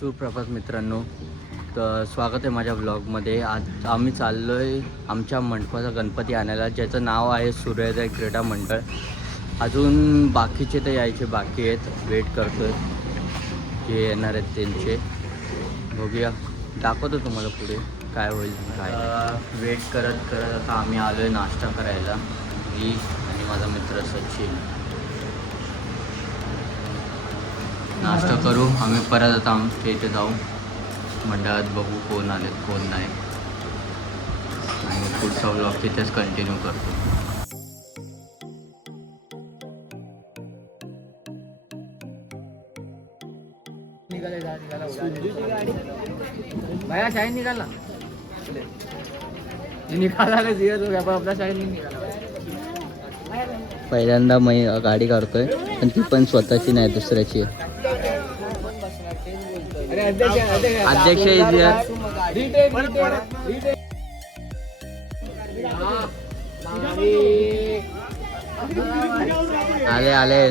सुप्रभात मित्रांनो, तर स्वागत आहे माझ्या ब्लॉगमध्ये. आज आम्ही चाललो आहे आमच्या मंडपाचा गणपती आणायला, ज्याचं नाव आहे सूर्योदय क्रीडा मंडळ. अजून बाकीचे तर यायचे बाकी आहेत, वेट करतो आहे जे येणार आहेत त्यांचे. बघूया, दाखवतो तुम्हाला पुढे काय होईल काय. वेट करत करत आता आम्ही आलो आहे नाश्ता करायला, मी आणि माझा मित्र सचिन. नाश्ता करू आम्ही, परत आता आमच्या इथे जाऊ मंडळात, बघू कोण आले कोण नाही, आणि पुढचा व्लॉग तिथेच कंटिन्यू करतो. भैया शाहीन निकालना निकाला का जीवन हो गया, पण आपला शाहीन नाही निकाला. पहिल्यांदा मी गाडी काढतोय, पण ती पण स्वतःची नाही, दुसऱ्याची आहे. अध्यक्ष आले आले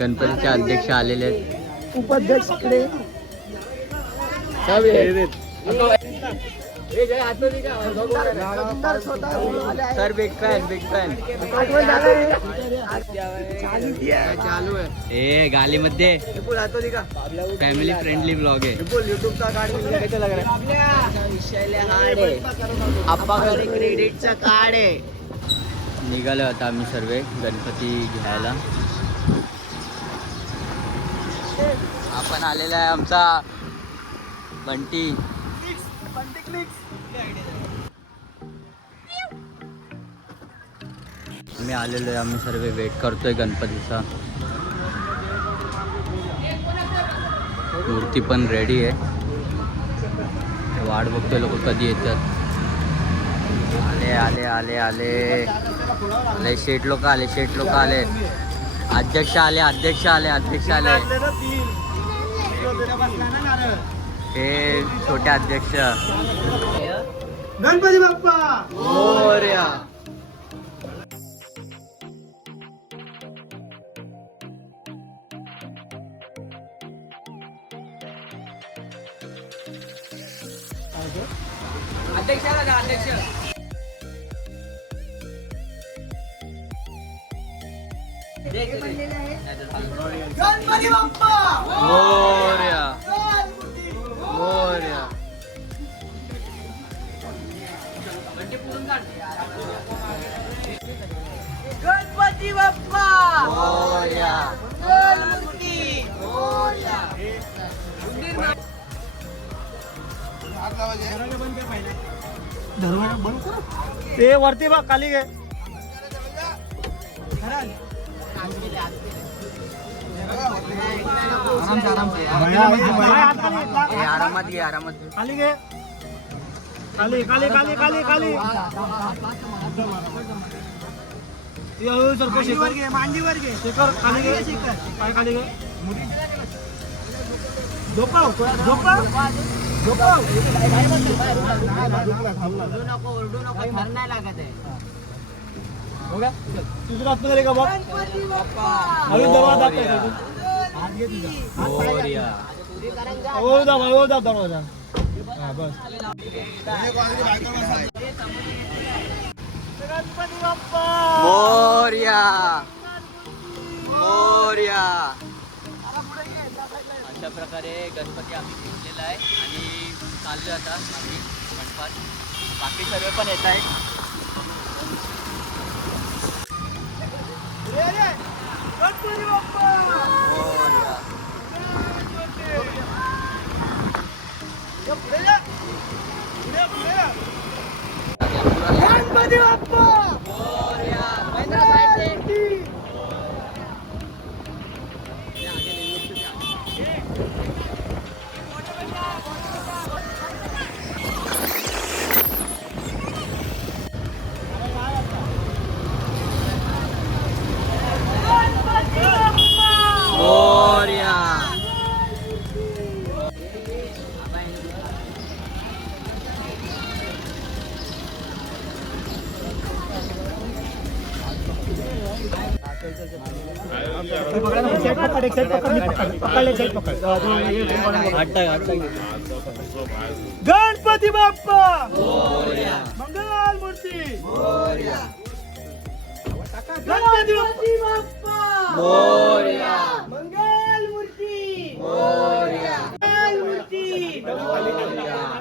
गणपतीचे अध्यक्ष आलेले आहेत. उपाध्यक्ष सर बिग फॅन चालू है ए गालीमध्ये फॅमिली फ्रेंडली ब्लॉग आहे. यूट्यूब का कार्ड कैसे लग रहा है? क्रेडिटचा कार्ड आहे. निघालो आता आम्ही सर्व गणपती घ्यायला. आपण आलेला आहे आमचा बंटी. आम्ही आलेलो आहे, आम्ही सर्व वेट करतोय गणपतीचा. मूर्ती पण रेडी आहे, वाट बघतोय लोक कधी येतात. आले आले आले आले आले शेठ लोक आले, शेठ लोक आले. अध्यक्ष आले, अध्यक्ष आले, अध्यक्ष आले. हे छोटे अध्यक्ष. गणपती बाप्पा मोरया. अध्यक्ष अध्यक्ष गणपती बाप्पा मोरया मोरया. गणपती बाप्पा मोरया. गणपती मोरया. दरवाजा बंद कर. ते वरती बघ, खाली घे. आरामात घे, आरामात घे. खाली घे, खाली खाली खाली खाली खाली. मांडीवर घे, शेखर खाली घे, पाय खाली घे. झोपाव झोपाव झोपाव. हो गया तुझ्या आतमध्ये का बघ. हळू दरवाजा हात घे तुझा. मोरया. ओ दा दरवाजा. हा बस. गणपती बाप्पा मोरया मोरया. अशा प्रकारे गणपती आम्ही घेतलेला आहे आणि चाललो आता आम्ही मंडपात. बाकी सर्व पण येत आहेत. गणपती बाप्पा मोरया. गणपती बाप्पा मोरया. काढले साईड पकड. गणपती बाप्पा मंगल मूर्ती गणपती बाप्पा मंगल मूर्ती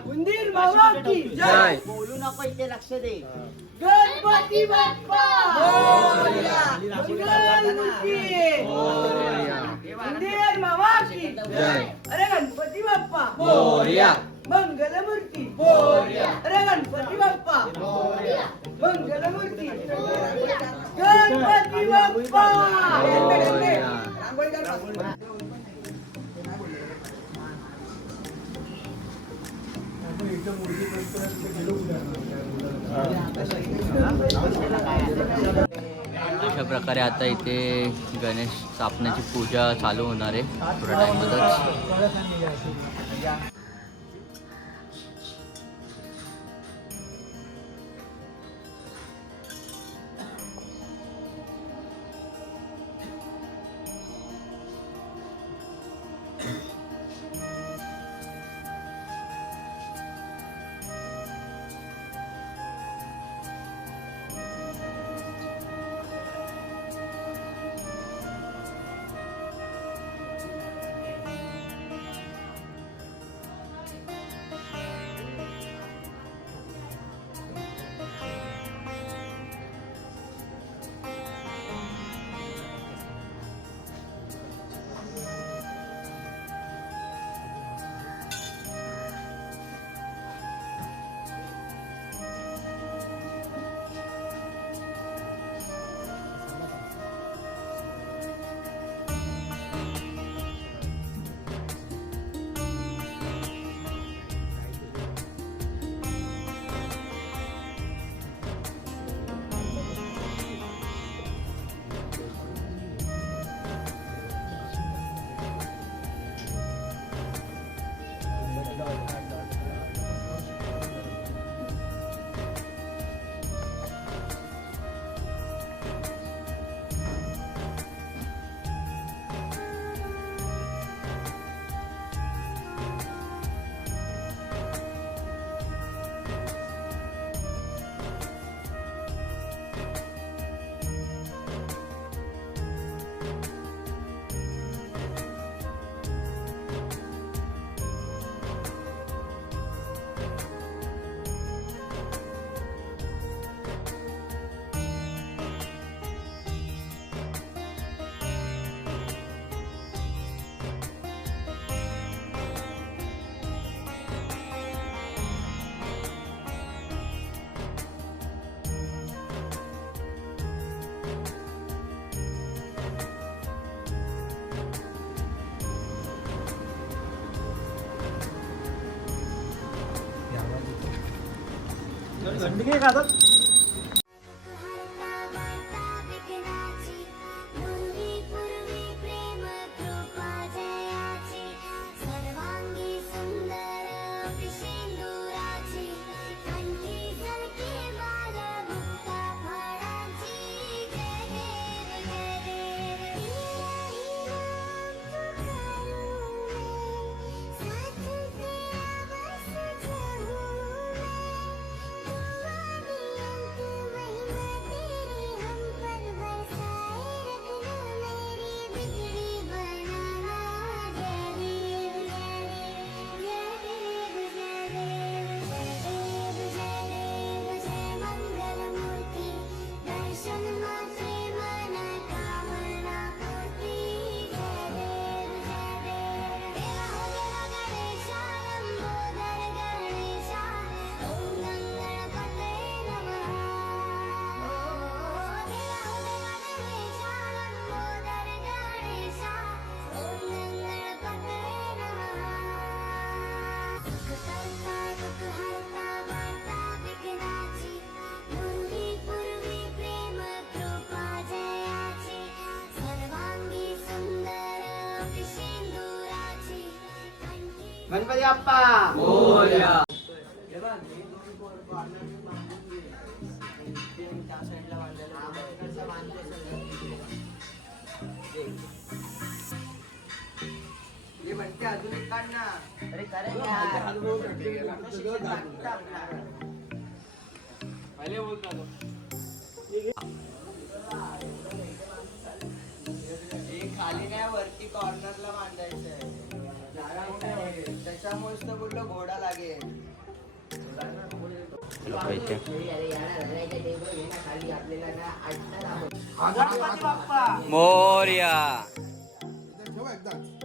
उंदीर बाबा की जय. बोलू नको इथे लक्ष दे. गणपती बाप्पा मंगल मूर्ती उंदीर बाबा की जय. अरे गणपती बाप्पा मंगल मूर्ती अरे गणपती बाप्पा मंगल मूर्ती गणपती बाप्पा. अशा प्रकारे आता इथे गणेश स्थापनेची पूजा चालू होणार आहे थोड्या टाइममध्येच. गंडकी खातात. गणपती बाप्पा अजून एक काढ ना. अरे खरं यार. पूर्ण शिक्षण बाकीचं आपला. हे खाली नाही वरती कॉर्नरला बांधायचंय. त्याच्यामुळेच तर बोललो घोडा लागेल. पैसे अरे यार, घराच्या टेबल घे ना खाली आपल्याला ना आठवण आहोत. गणपती बाप्पा मोरया. ठेवा एकदाच